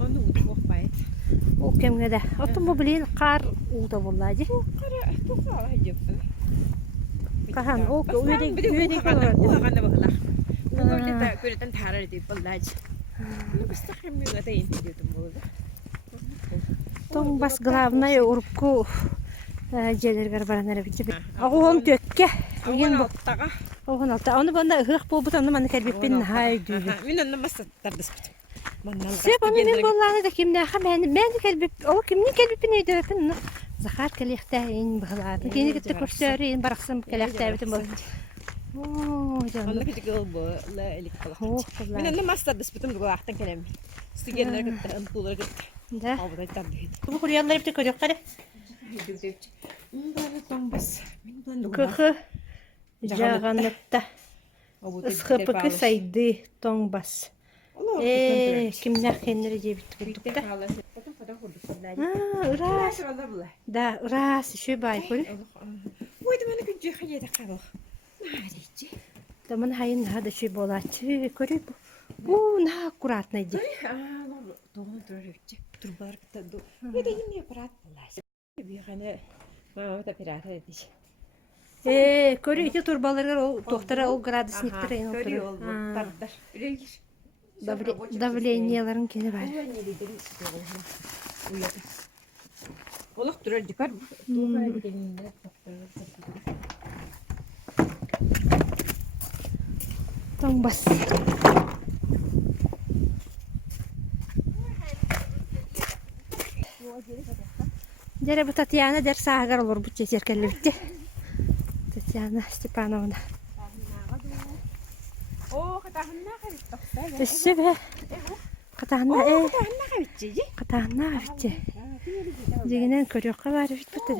Onu uyduk okmayın. O kemge de. Otun bu bilin kar uğda bolladı. Kara tokağa hacıptı. Kahan o üyedeki üyedeki olarak. Uğur'da bakılar. Uğur'da da göreten tarar edip bolladı. Müstahim müge de indiriyordum burada. Ton bas glavnaya urupku jelerger baranlara bitti. Oğun tökke. Oğun alttağa. Oğun altta. Onu bana ıhık bu butanı bana kerbipin haydi. Min ondan masatlar dispit. Sep onu men bollаны da kimde ha ben de kelbip o kimnin kelbipin eydi öpün. Zahar kelekteyin bağladı. Gene gitti kursörün baraksam kelekte bitim bu. Oo canım. Onu küçük bu la elik falan. Min ondan masatlar dispitim bu vaqtdan kelem. Stigerler gitti, antular gitti. Da. Avda tadı. Bu kuryanlar bitti koyuyor kare. Böyle tombas. Kıhı. Jağanlıkta. Iskıpıkı saydı tombas. Kimler kendiri diye bitti bulduk da. Iras. Da iras şu bay koy. Uydu bana güncü hayede kalır. Narici. Da bana hayın hada şu bolatı koy bu. Bu ne kurat neydi? Doğru dururcu. Turbalar gitti. Uydu yine kurat bular. Bir hani mama da pirat edici. Koy iki turbaları o doktora o gradus nitreyin oturuyor. Görüyor oturuyor. oldu. Tartar. Üreyir. Давленияларын кene бар. Олох турар дикар. Тоңбас. Дәре бу Татьяна дәр сагар олор бу чечеркеле битте. Татьяна Степановна. О, катахынна кайтты. Өссөбе. Катахынна Катахынна кайтты. Катахынна битте. Дегенен көрөккө бар бит битте.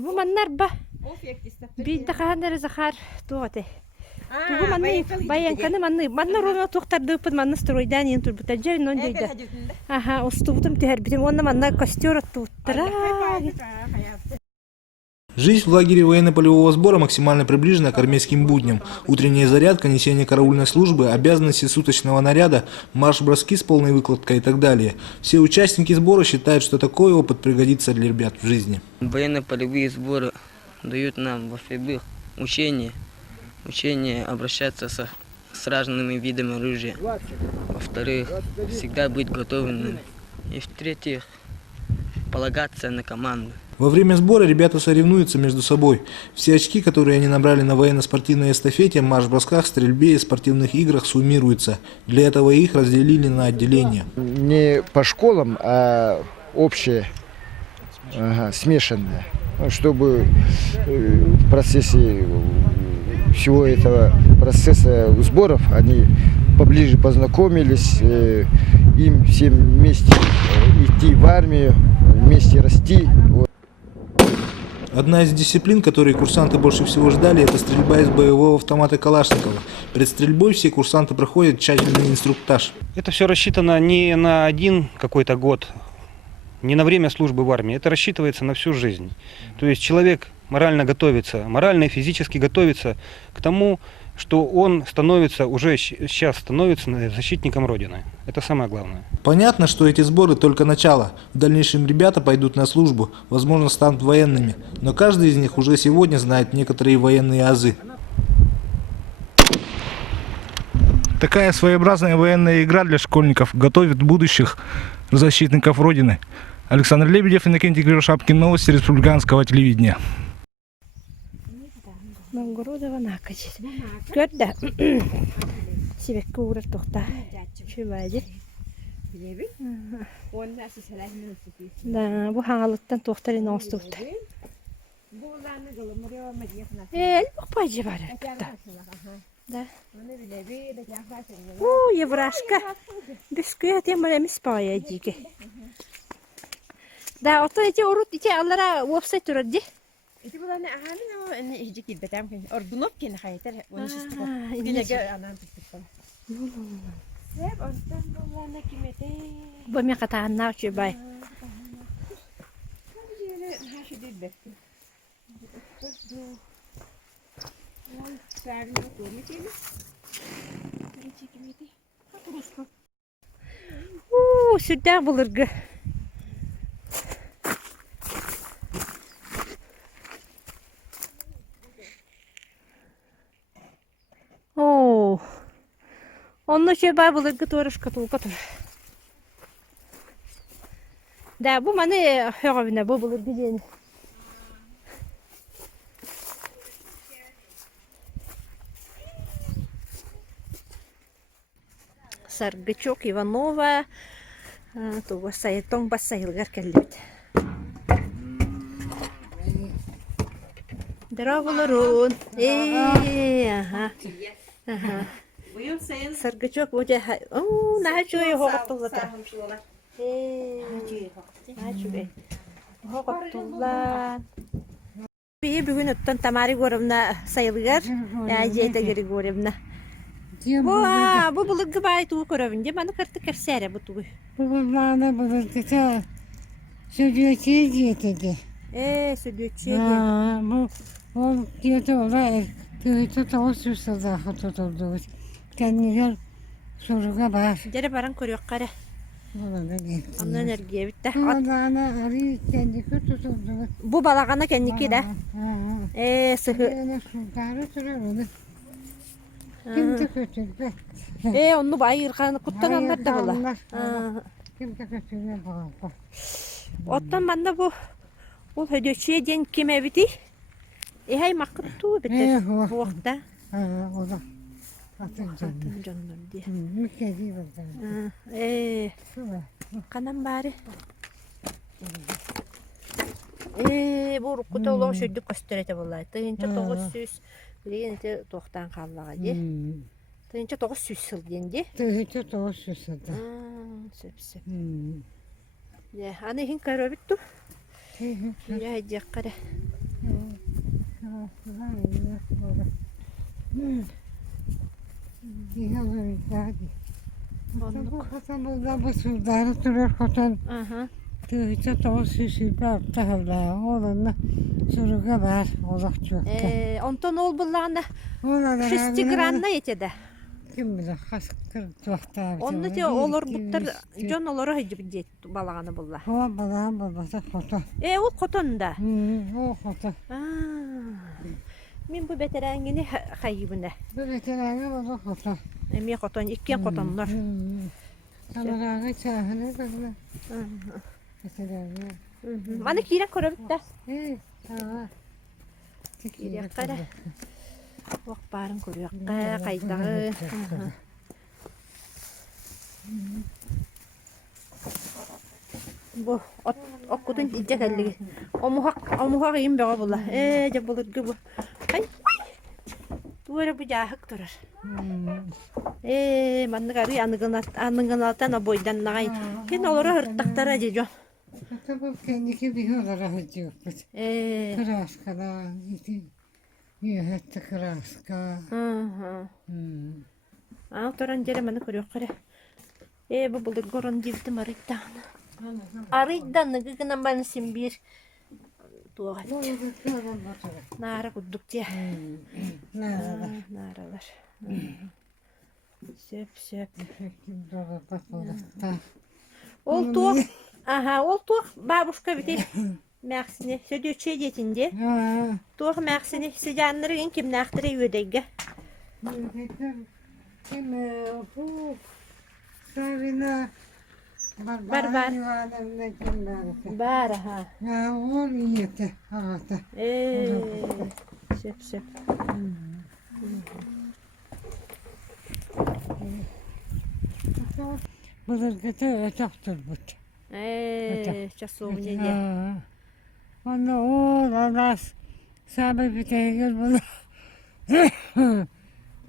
Бу маннар ба. Бит дакандар захар тугате. Тугу манны баянканы манны роно токтарды пын манны стройдан ен турбута жай нон дейди. Аха, устубутум тер битим онна манна костер оттуттара. Жизнь в лагере военно-полевого сбора максимально приближена к армейским будням. Утренняя зарядка, несение караульной службы, обязанности суточного наряда, марш-броски с полной выкладкой и так далее. Все участники сбора считают, что такой опыт пригодится для ребят в жизни. Военно-полевые сборы дают нам, во-первых, учение обращаться с разными видами оружия. Во-вторых, всегда быть готовыми. И в-третьих, полагаться на команду. Во время сбора ребята соревнуются между собой. Все очки, которые они набрали на военно-спортивной эстафете, марш-бросках, стрельбе и спортивных играх, суммируются. Для этого их разделили на отделения. Не по школам, а общее, смешанное. Чтобы в процессе всего этого процесса сборов они поближе познакомились, им всем вместе идти в армию, вместе расти. Одна из дисциплин, которые курсанты больше всего ждали, это стрельба из боевого автомата Калашникова. Перед стрельбой все курсанты проходят тщательный инструктаж. Это все рассчитано не на один какой-то год, не на время службы в армии. Это рассчитывается на всю жизнь. То есть человек морально готовится, морально и физически готовится к тому, что он становится, уже сейчас становится защитником Родины. Это самое главное. Понятно, что эти сборы только начало. В дальнейшем ребята пойдут на службу, возможно, станут военными. Но каждый из них уже сегодня знает некоторые военные азы. Такая своеобразная военная игра для школьников готовит будущих защитников Родины. Александр Лебедев, Иннокентий Кривошапкин, новости республиканского телевидения. Новгородова накачит. Gördə. Sibek uğrar toxta. Şu baydı. Da bu hangalıktan toxtarın olstubdu. Bu paycı var. Da. Еврашка. Bisküvit yemeğimi spayacık. Da orta ete urut ete allara website turadi. Itu bulan ahali nama ini hijik kita tam kan ordunop kena kaitan unisistik. Ini aja anak tuh. Siap ordan bulan kimete. Bami katahan coba. Jadi hasil di Sürdağ bulurgu. Oo. Onunla şey bay bulurgu doğruş katılık otur. Da bu mani hövüne bu bulurgu diyeni. Саргачок Иванова. Това саятон басайлгар келлет. Здраволорун. Ага. Ага. Саргачок вожа. О, начо я хоqottulata. Начо. Хоqottullan. Бүгүн оттон тамари горумна сайылгар. Жейте горумна. Bu bulurgu bay tuğu körövünde bana kırtı kefsere bu tuğu. Bulurlarına bulurdu. Söylüyorçuya diyetedi. Söylüyorçuya Bu diyeti olarak diyeti tavuk sürsüzde tutuldu. Kendiler soruga var. Dere baran koruyor kare. Bulurdu gitti. Onun enerjiye bitti. Bulurlarına arayı kendisi tutuldu. Bu balağana kendiki de. Sıhı. Yani sultanı tutuyordu. Kimse kötüldü. Onu bayırkanı kuttan onlar da bula. Kimse kötüldü baba. Ottan bana bu hödöçüye den kime biti? Hay makıttu bitti. Bu vakta. O da. Atın canım. Canım diye. Mükemmel oldu. Kanan bari. Bu rukuta olan şöydük gösterete vallahi. Tığınca 900 bilgin tohtan kallağa diye. Tığınca 900 yıl dendi. Tığınca 900 yıl. Söp. Ya hani hin karo bittu. Ya hediye kare. Bu sultanı turur kotan. Tığınca 900 yıl tahılla. Oğlanla soruga var. Olak çok. Ondan ol bullağına. Şisti granna yetede. Kim bilir kaç vakti abi. Onu da olur buttar. Can olur hacı bir balağını bulla. O balağın babası kotan. O kotonda. O kotan. Min bu beterengini hayibine. Bu veteranı o kotan. Mi koton, iki kotonlar. Kameraga çağırır böyle. Veteranı. Bana kira korabit da. Tamam. Kira kara. Bak barın koruyor. Kaydağı. Bu okudun icek elli. Omuhak yiyeyim be abla. De bulur gibi. Ay. Böyle bu cahık durur. Ben de karı anıgın alttan o boydan nağay. Kim olur hırttaktara diyor. Tabii kendisi bir olarak hıcı yok. Kıraskala. Yühette kıraska. Oturan jere bana koruyor kare. Bu bulur goron divdim arıktan. Arıktan ne gıgınan bana simbir. Tuğat. Nara kudduk diye. Naralar. Söp. Ol tuğ. Aha, ol tuğ. Babuşka bitir. Məxsini. Södüyor çey yetindi. Tuğ məxsini. Sıcanları en kim nəxtiri yüdeyge. Kim bu? Sarına. Var. Var ha. Ya o niyeti. Ağata. Söp. Bulurgıda ötüktür bu. Çasovun yedi. Onu oğlan sahibi bir tegir bunu.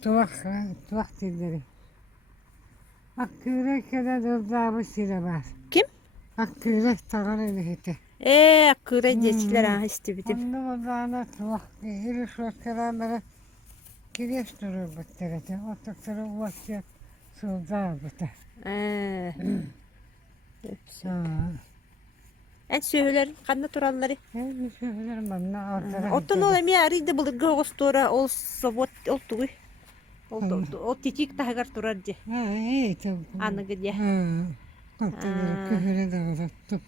Tuğak dilleri. Akkürek kadar durdağımı sile var. Kim? Akkürek tağır elihiti. Akkure geçtiler ha istibidim. Onu odağına tuğak değil. Şort kalanlara gireş durur bu terete. Otukları ulaşıyor. Suldağı bu da. Эн сөйлер канна тураллары. Bir şeyler bana ortada. Оттон ол эми арыйда былырга огостора ол совет ол тугуй. Ол титик тагар турар же. İyi tabii. Аныгы же. Köhüre de tutup.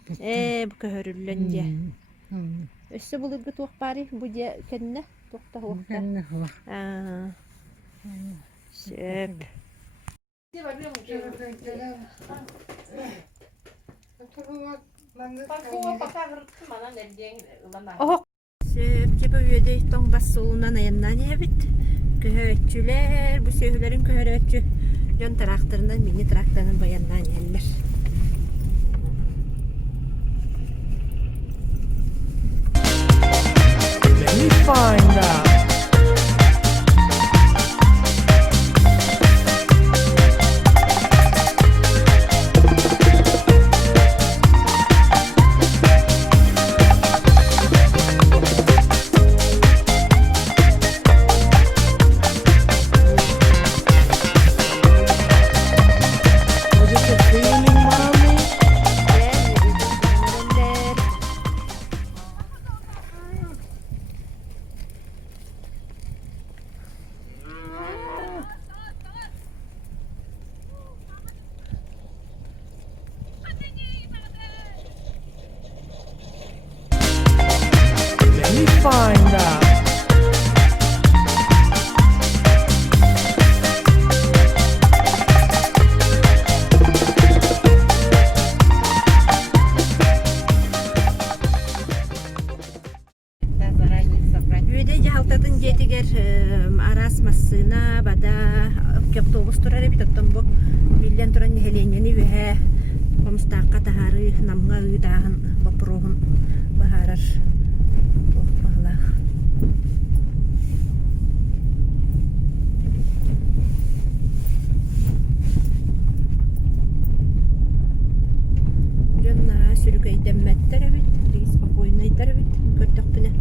Бу көһөрүллөн же. Өссө былырга туох бари бу же кенне тохта хуакта. Kendi var. Сөп. Ох. Сөп жебе үйөдей тоң басуунан аяннан ебит. Көһөчүлер, бу сөйлөрүн көһөрөчү. Жон тракторунан мини тракторунан баяннан еллер. Үйөдей жалтатын жетигер арас массына бада автобус турар эбит оттон бу билен туран нехеленени үһэ комстаакка тахары намга ыытааһын бопуруһун баһаарар баһалаах. Жонна сүрүгөйдэммэттер эбит, спокойнойдор эбит, көрдөкпүнэ.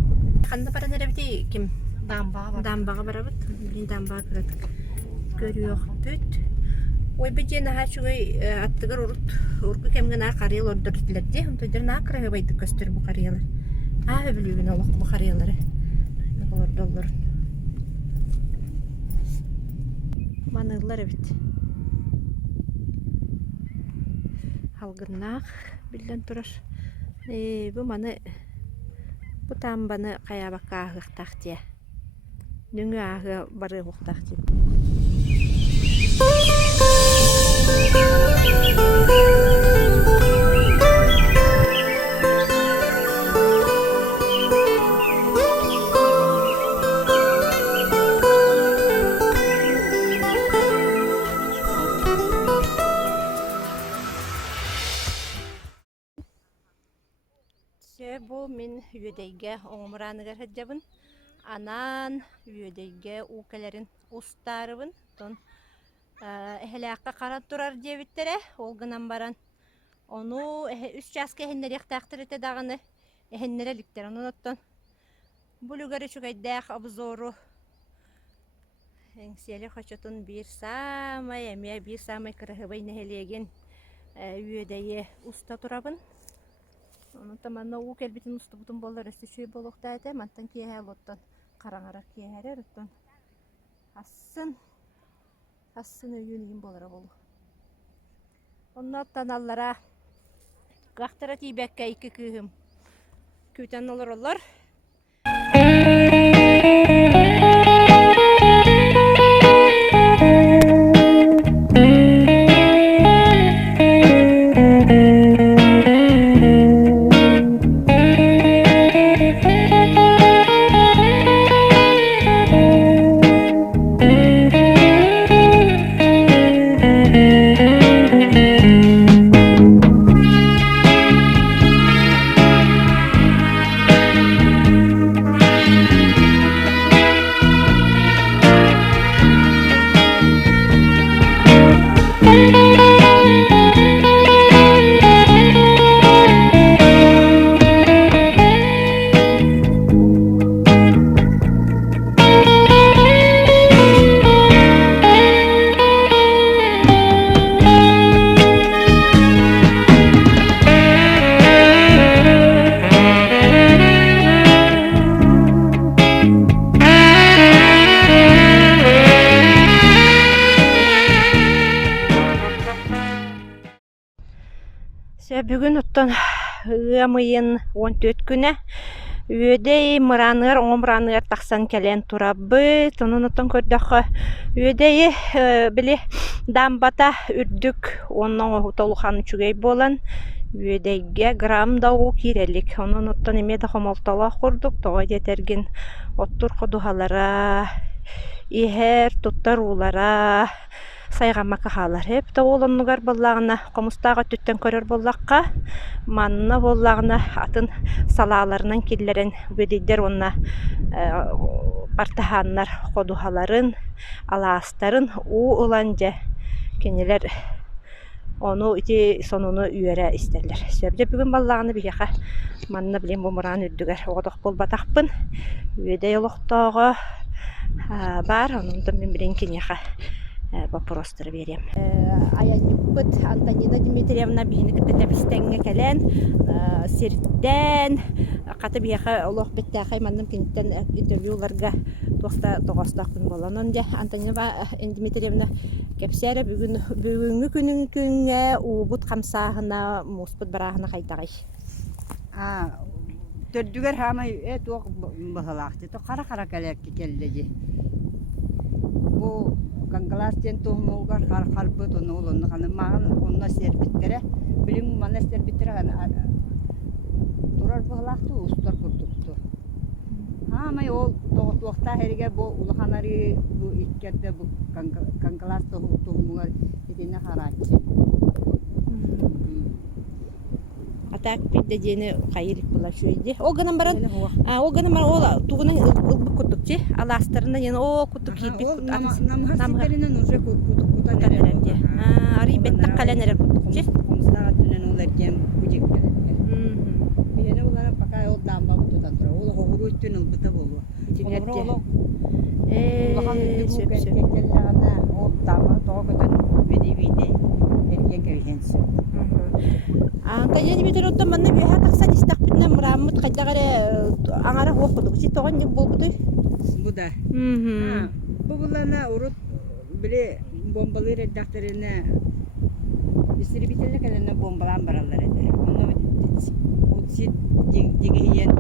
Ханна баран эребити ким? Дамбага барабыт. Билин дамбага кыратык. Көрүөх бүт. Ой беже нахачугай аттыгар урку кемген карыел ордор дилерди. Онтойдор наакырага байдык көстөр бу карыелар. Билүүн олох бу карыелары. Болор доллар. Манылар эбит. Алгыннаах билен турар. Бу маны бу тамбаны каябакка агыктак тие. Дүңү агы бары уктак тие. Бу мен үйөдейге оңмураныгар хаджабын. Анан үйөдейге укаларын устарыбын. Тон эхелеакка карап турар дебиттере, ол гынан баран. Ону 3 жаска эхеннеректактыр эте даганы эхеннереликтер. Онун оттон булугары чугайдах обзору. Эңсели хочотун бир самай кырыгыбай нехелеген үйөдейе уста турабын. Onu tamanna u kelbitin usta butun bollar esti şöy bolukta ete mantan kiye lottun karangara kiye her rıttun assın öýün bolara bolu. Ondan allara gahtara tibekke iki kıhım küten olur. Бүгін ұттан ұйамайын 14 күні Үедей мұраныр, оңмұраныр тақсан кәлен турабы, тұнын ұттан көрдіқі. Үедей білі дамбата үрдік, оның толуған үчігей болан. Үедейге грамм дауы керелік. Оның ұттан емеді қомалтала құрдық, тоға детерген оттур қодуғалара, ихер тұттар улара, сайғамма кахалар. Хеп та олоннугар боллағына, қомыстаға түттен көрер боллаққа, манна боллағына атын салаларынан келлерін бөдейдер онна партаханнар қодуғаларын, аластарын у ұланжа кенелер onu ити сонуну үйәрә истерлер. Сөбде бүгін баллағаны бігеға манна білем бұмыран үрдігер. Оғдық бол батақпын. Өйде елуқтағы бар. Онында мен білен кенеға вопростары берем. Аянюкпыт Антонина Дмитриевна бейіні кітті кәлен серден қаты бияқа олық бітті ақай манным кенеттен интервьюларға тоғыстақ күн болан. Онде Антонина Дмитриевна кепсәрі бүгінгі күніңе ұбыт қамсағына мұспыт барағына қайтағай. Төрдігер хамай өт оқ бұғылақты. Қара-қара кәләкке келдегі. Бұл Кангаластен тоғмауғар қарбыт оны олынны қаны маған онына сербеттері. Білім мана сербеттері қаны тұрар бұғылақты ұстар күрдікті. Хамай ол тоғыта әрге бұл ұлғанары бұл иккерді бұл Кангаласт тоғмауғар етіне қаратшы. Атак бидде дені қайырық бұла шөйде. Оғынан баран, ол туғының ұлбық күттік же, аластарында ені о күттік кейбік күттік. Намғасикерінен уже күттік әрінде. Арый беттік қалан әрі күттік же. Қомыстаға түнен ол әрген күдек береді. Бені олара бақа ол дамба бұтыдан тұра. Ол ғоғыру өттен ұлбыта болу. Антонина Дмитриевна манна беха тақсан истақпитнен мұраммыт қайдағаре аңара оқыдық. Си тоған не бол бұды? Бұда. Бұғылана ұрып біле бомбалыр әддақтарына дистрибителі кәліне бомбалан баралар әді. Оны си дегейен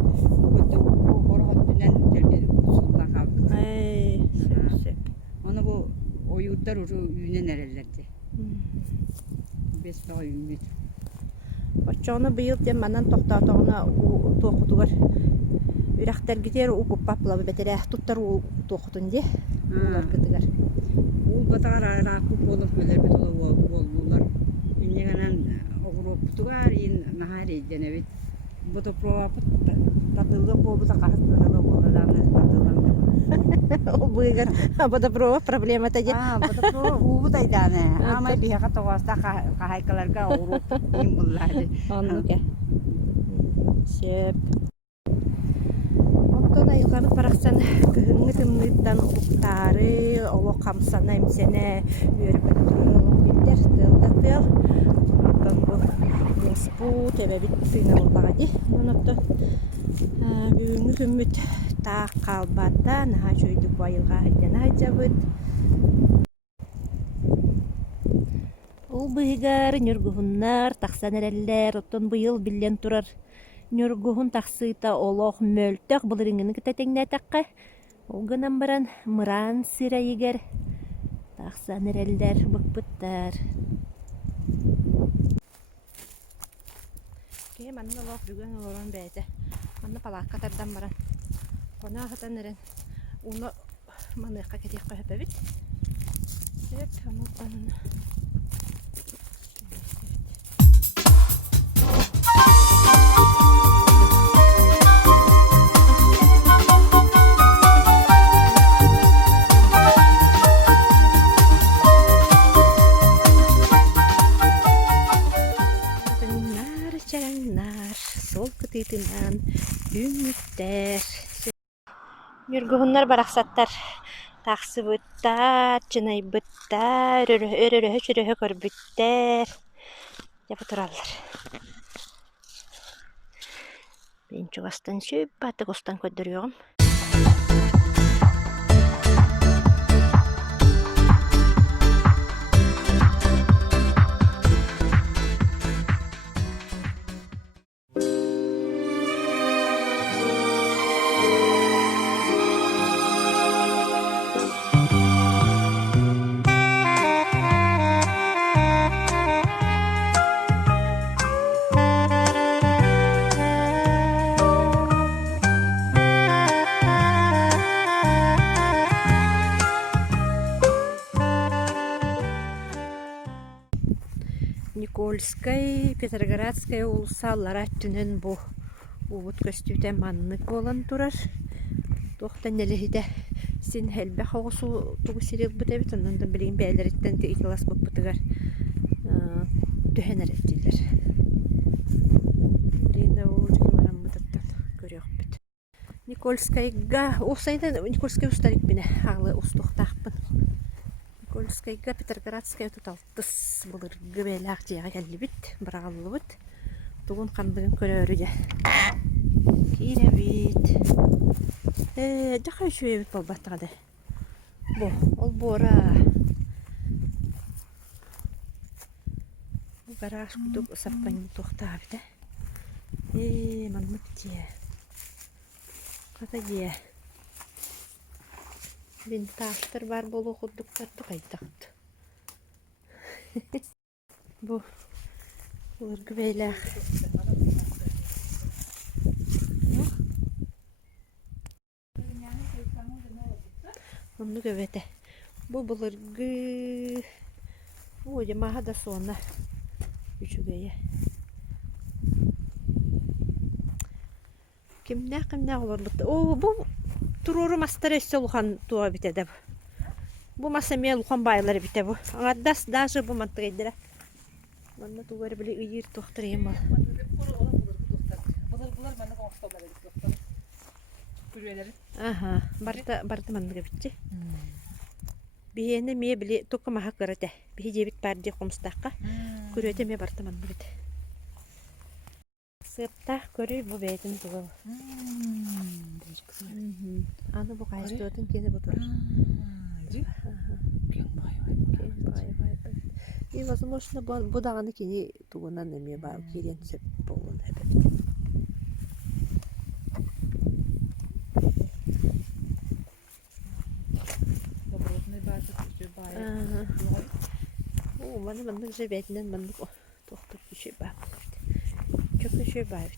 орғат дүнен өттердері сұлға қалды. Оны бұл ойуттар ұжу үйінен әрелерді. Бес баға үйінмет. Очоны быйыл дем манан тоқтатығына тоқытығыр. Үрәқтер кетер ұқып паплабы бәтірі тұттар тоқытын де. Олар кітігер. Ол батағар арақып болып өлер бет олар. Иннегенен оғырып тұтығар ең нағар еден әбет. Бұты провапыт татылы қолбыта қағыстығылы олар. Ол бұйғыр бұда прова проблема тәде. Бұда прова ұғы дайданы. Амай бияға тоғаста қағайқаларға оғырып ең бұллады. Онны ке. Сеп. Оттон айылғаны парақсан күхіңі тымныйттан ұқтары, олы қамсана емсене үйербіні тұрылыңдер, тылдатыл. Оттон бұл мұспу тәбәбіт сүйна болбаға де. Онытты бүгінгі күміт тақ қалбата, наға жөйдік байылға әден айжабыд. Ол бұйғар нүргіғыннар, тақсан әрәлілер, оттон бұйыл білен тұрар. Нүргіғын тақсыйта олық мөлтіқ бұлырыңын кітәтеңіне таққа. Оғынан баран мұран сыра егер. Тақсан әрәлілер бұқпыттар. Кей манны олық бүгін олырын бәйті. Манны палақ қатардан баран. Қона ағытан әрін. Оны маныққа кетек қойып әбіт. Сеп, оны қанына. Сол кытыйтынан үміттер. Нүргіғыннар барақсаттар. Тақсы бұттар, чынай бұттар, өрі чүрігі көрбіттер. Жапы тұралар. Мен чуғастан сөйіп баты қостан көдіріғым. Никольскай, Петроградскай улсаллара түнен бу убут көстүтэ маннык болан турар. Тохтан нелехите син хелбе хогусу тугу сирил бутебит, оннан да билин бәйлереттен те икилас буппутугар түхенер эттилер. Билин да ол жигмарам мытаттан көрөкпүт. Никольскайга, осайдан Никольскай устарик бине алы устуктакпын. Никольскайга Петроградская туталтыс булыр гыбелак жага келбит, бираллыбыт. Тугун кандыгын көрөрүгө. Киребит. Жакай шүйебит болбаттагы. Бу, ол бора. Бу гараж кутук саппан тохтабыт. Манмытте. Катаге. Винтажтар бар болу кудуктарды кайтакт. Бу уларгы бейлак. Онну көбете. Бу буларгы. Ой, маха да сонна. Үчүгөйө. Кимне олар бут. О, бу туруру мастер эсселухан туа битеде. Бу масаме лухан байлары бите бу. Аңардас даже бу мантыгайдыра. Манна тугар били ыйыр тохтырыйым бол. Ага, барда мандыга битчи. Бияне ме били тока маха кырыте. Бии жебит барди комстакка. Көрөтө ме барда мандыга бит. Сыпта көрүй бу бейтин тугал. Аны бу кайстотун кени бутур. И возможно бу даганы кени тугунан эме бар кирен сеп болгон эбет. Добротный база жебай. О, маны мандык жебетинен мандык тохтуп күчөй бар. Çok şey var.